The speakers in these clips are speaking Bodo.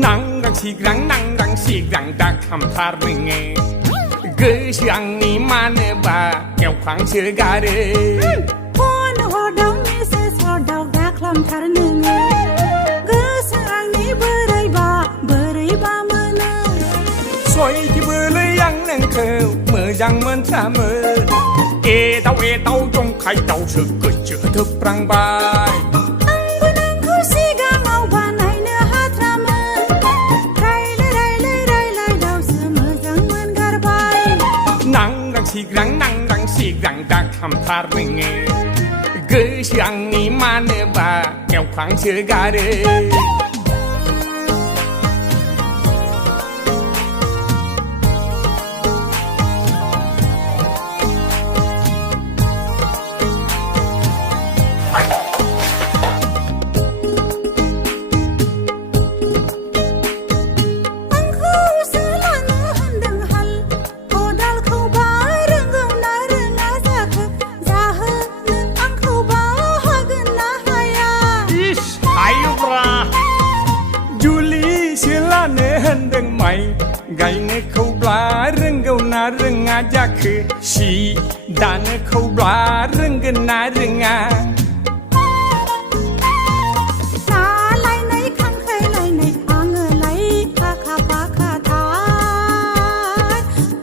낭랑 시그랑 낭랑 시그랑 닭함타르네 그 시앙니 마네바 깨광실가르 폰 호동 미세스 호동 닭함타르네 그 시앙니 버레이바 머네 소이기 버레 양능크 머장먼 참을 에다오 종카이다오 스끄즈 득브랑바이 시그랑 낭랑 시그랑 닭함타르네 그 시앙니 마네바 깨광실가르 Gaine khâu bla rừng gâu na rừng a gia khứ si đàn khâu bla rừng gân na rừng a na lại này khăng khơi lại này ang lại kha kha pa kha tha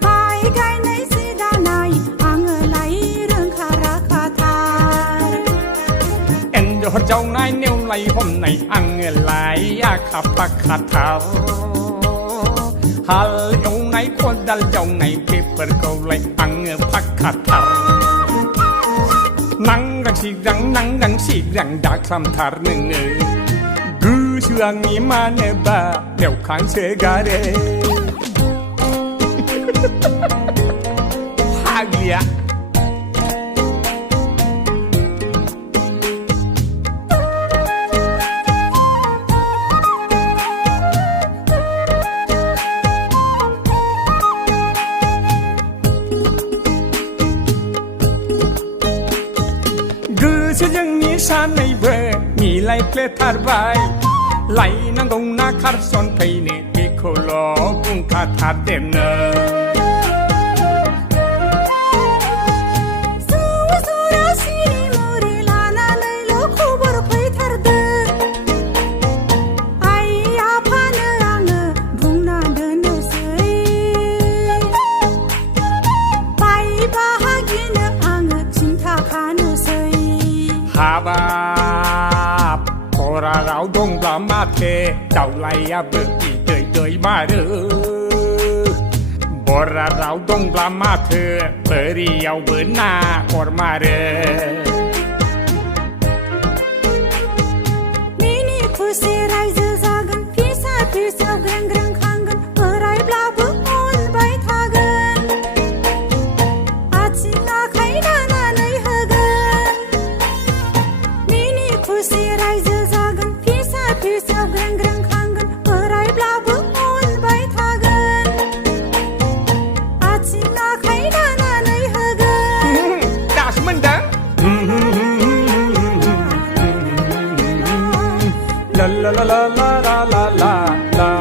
pai gai này si đa này ang lại rừng kha ra kha tha em cho cháu nai nêu lại hôm nay ang lại a kha pa kha tha hal yang nai kodal yang nai paper kau lai ang pakatar nang rang si rang dak lam tar neng gu suang ni mane ba deu khang segare haglia जोंनि सानैबो मिलायफ्ले थारबाय लायनांगौ ना खारसन फैनो बेखौल' बुंखाथारदेरनो Habab Kora rau dong bla ma the Đau lai a bơ kỳ đời đời ma rơ Bora rau dong bla ma the Beri au bơ na or ma rơ Mini khusi rai zư zagan Pisa grang grang khangan Berai bla bơ on bai thagan Achi na khai na na nai hagan Mini khusi rai zư zagan Pisa grang grang khangan Berai bla bơ on bai thagan Achi na khai na na nai hagan Das mendang La la la la la la la la